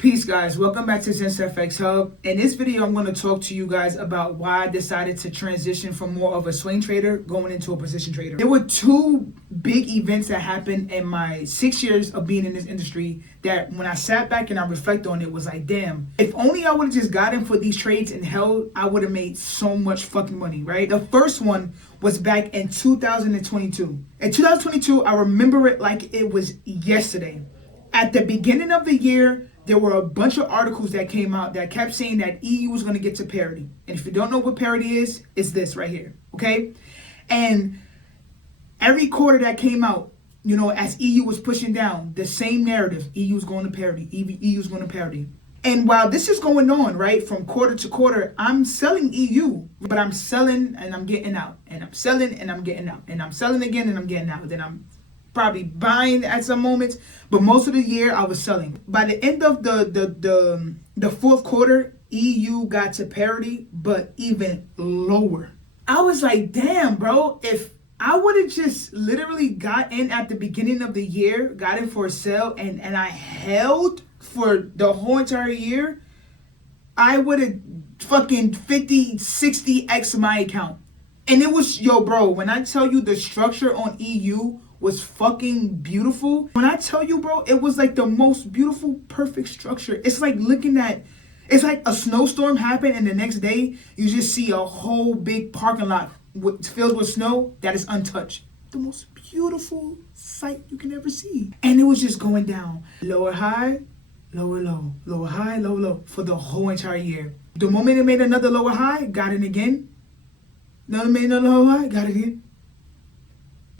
Peace guys, welcome back to ZENSFXHUB. In this video, I'm going to talk to you guys about why I decided to transition from more of a swing trader going into a position trader. There were two big events that happened in my 6 years of being in this industry that when I sat back and I reflect on it was like, damn, if only I would have just got in for these trades and held, I would have made so much fucking money, right? The first one was back in 2022. In 2022, I remember it like it was yesterday. At the beginning of the year, there were a bunch of articles that came out that kept saying that EU was going to get to parity. And if you don't know what parity is, it's this right here, okay? And every quarter that came out, you know, as EU was pushing down, the same narrative, EU is going to parity, EU is going to parity. And while this is going on, right, from quarter to quarter, I'm selling EU, but I'm selling and I'm getting out. And I'm selling and I'm getting out. And I'm selling again and I'm getting out. Then I'm probably buying at some moments, but most of the year I was selling. By the end of the fourth quarter, EU got to parity, but even lower. I was like, damn, bro, if I would have just literally got in at the beginning of the year, got in for a sale, and I held for the whole entire year, I would have fucking 50, 60x my account. And it was, yo, bro, when I tell you the structure on EU was fucking beautiful. When I tell you, bro, it was like the most beautiful, perfect structure. It's like looking at, it's like a snowstorm happened and the next day you just see a whole big parking lot filled with snow that is untouched. The most beautiful sight you can ever see. And it was just going down. Lower high, lower low, lower high, lower low for the whole entire year. The moment it made another lower high, got it again. Another made another lower high, got it again.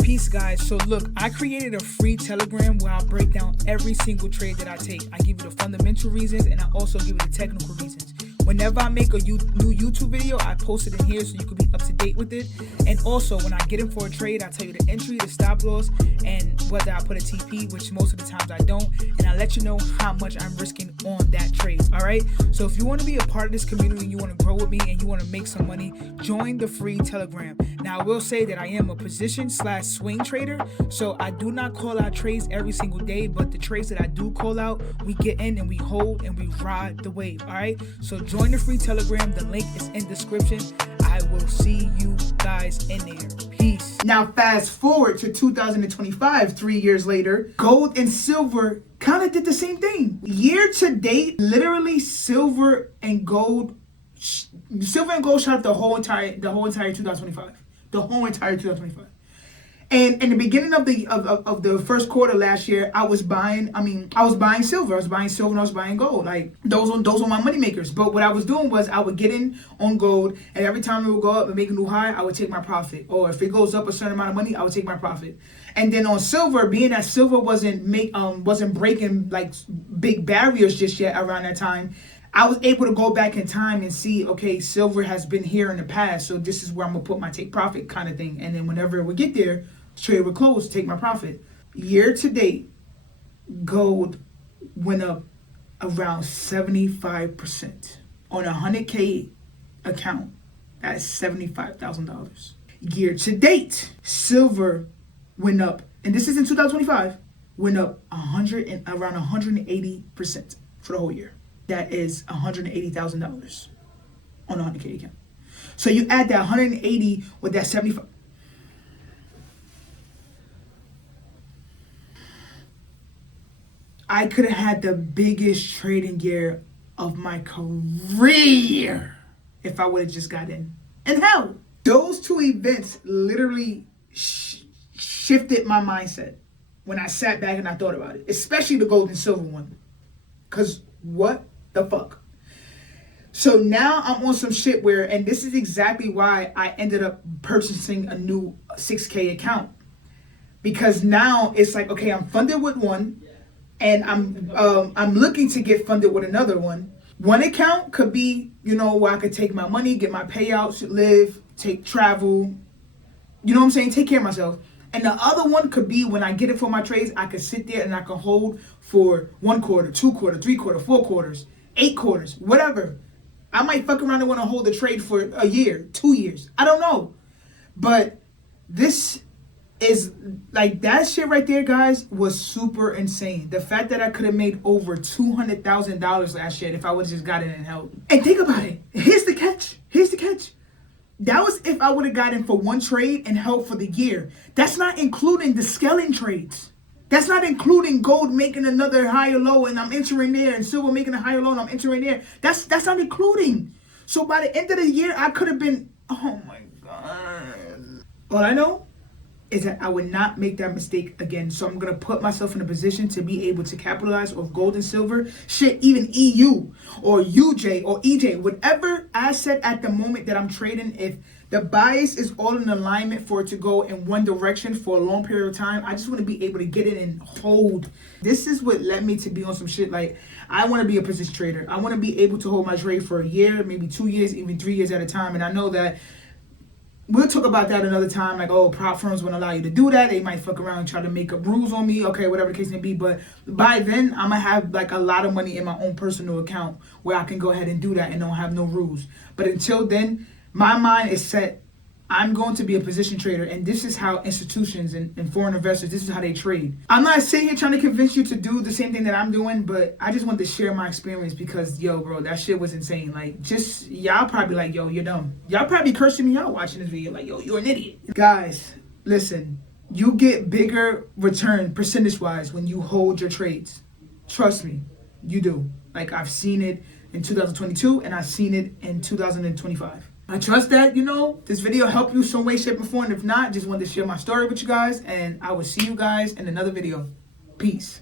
Peace guys, so look, I created a free Telegram where I break down every single trade that I take. I give you the fundamental reasons and I also give you the technical reasons. Whenever I make a new YouTube video, I post it in here so you can be up to date with it. And also, when I get in for a trade, I tell you the entry, the stop loss, and whether I put a TP, which most of the times I don't. And I let you know how much I'm risking on that trade, all right? So if you want to be a part of this community, you want to grow with me, and you want to make some money, join the free Telegram. Now, I will say that I am a position/swing trader, so I do not call out trades every single day, but the trades that I do call out, we get in and we hold and we ride the wave, all right? So join the free Telegram. The link is in description. I will see you guys in there. Peace. Now, fast forward to 2025, 3 years later, gold and silver kind of did the same thing. Year to date, literally silver and gold shot up the whole entire 2025. The whole entire 2025. And in the beginning of the first quarter last year, I was buying silver. I was buying silver and I was buying gold. Like those were my money makers. But what I was doing was I would get in on gold, and every time it would go up and make a new high, I would take my profit. Or if it goes up a certain amount of money, I would take my profit. And then on silver, being that silver wasn't breaking like big barriers just yet around that time, I was able to go back in time and see, okay, silver has been here in the past, so this is where I'm gonna put my take profit kind of thing. And then whenever it would get there, trade would close, take my profit. Year to date, gold went up around 75%. On a 100K account, that's $75,000. Year to date, silver went up, and this is in 2025, went up around 180% for the whole year. That is $180,000 on a 100K account. So you add that 180 with that 75. I could have had the biggest trading year of my career if I would have just got in. And hell, those two events literally shifted my mindset when I sat back and I thought about it, especially the gold and silver one. Because what the fuck? So now I'm on some shit where, and this is exactly why I ended up purchasing a new 6K account. Because now it's like, okay, I'm funded with one, and I'm looking to get funded with another one. One account could be, you know, where I could take my money, get my payouts, live, take travel, you know what I'm saying, take care of myself. And the other one could be when I get it for my trades, I could sit there and I can hold for 1 quarter, 2 quarter, 3 quarter, 4 quarters, 8 quarters, whatever. I might fuck around and want to hold a trade for a year, 2 years. I don't know. But this is like that shit right there, guys, was super insane. The fact that I could have made over $200,000 last year if I would have just got in and held. And think about it. Here's the catch. Here's the catch. That was if I would have gotten for one trade and held for the year. That's not including the scaling trades. That's not including gold making another higher low and I'm entering there, and silver making a higher low and I'm entering there. That's not including. So by the end of the year, I could have been, oh my God. All I know is that I would not make that mistake again. So I'm going to put myself in a position to be able to capitalize off gold and silver. Shit, even EU or UJ or EJ, whatever asset at the moment that I'm trading, if the bias is all in alignment for it to go in one direction for a long period of time, I just want to be able to get in and hold. This is what led me to be on some shit like, I want to be a position trader. I want to be able to hold my trade for a year, maybe 2 years, even 3 years at a time. And I know that we'll talk about that another time. Like, oh, prop firms won't allow you to do that. They might fuck around and try to make up rules on me. Okay, whatever the case may be. But by then, I'm going to have like a lot of money in my own personal account where I can go ahead and do that and don't have no rules. But until then, my mind is set. I'm going to be a position trader, and this is how institutions and foreign investors, this is how they trade. I'm not sitting here trying to convince you to do the same thing that I'm doing, but I just want to share my experience because, yo, bro, that shit was insane. Like, just, y'all probably like, yo, you're dumb. Y'all probably cursing me out watching this video. Like, yo, you're an idiot. Guys, listen, you get bigger return percentage-wise when you hold your trades. Trust me, you do. Like, I've seen it in 2022, and I've seen it in 2025. I trust that, this video helped you some way, shape, or form. And if not, just wanted to share my story with you guys. And I will see you guys in another video. Peace.